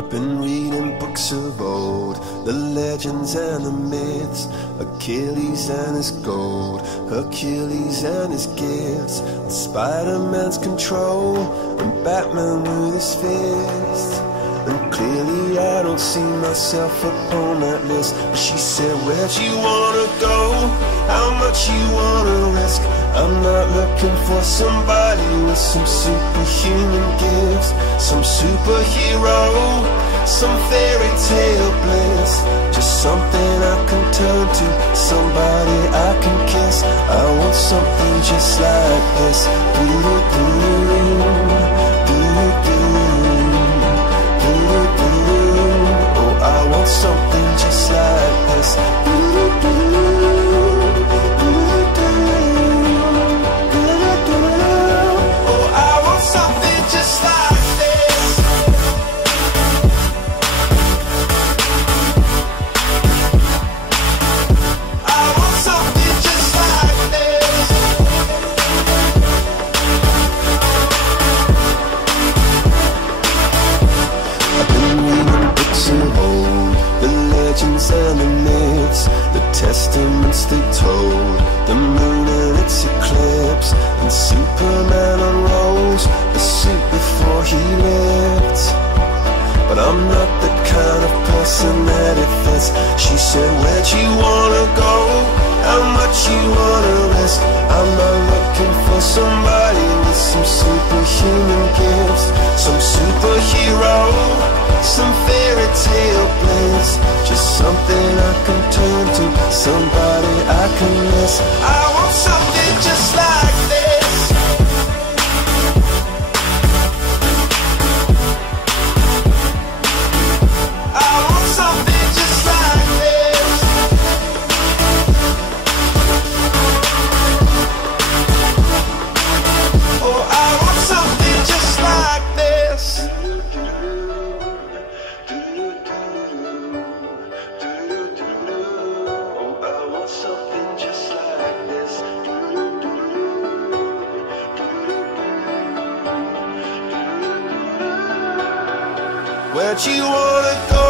I've been reading books of old, the legends and the myths, Achilles and his gold, Hercules and his gifts, and Spider-Man's control, and Batman with his fist. And clearly I don't see myself upon that list. But she said, where'd you wanna go? How much you wanna risk? I'm not looking for somebody with some superhuman gifts, some superhero, some fairy tale bliss. Just something I can turn to, somebody I can kiss. I want something just like this. Oh, I want something just like this. And the myths, the testaments they told, the moon and its eclipse, and Superman unrolls the suit before he lived. But I'm not the kind of person that it fits. She said, where'd you wanna go? How much you wanna risk? I'm not looking for somebody with some superhuman gifts, some superhero, some fairy tale bliss. Just something I can turn to, somebody I can miss. I want something just like this. I want something just like this. Oh, I want something just like this. Where'd you wanna go?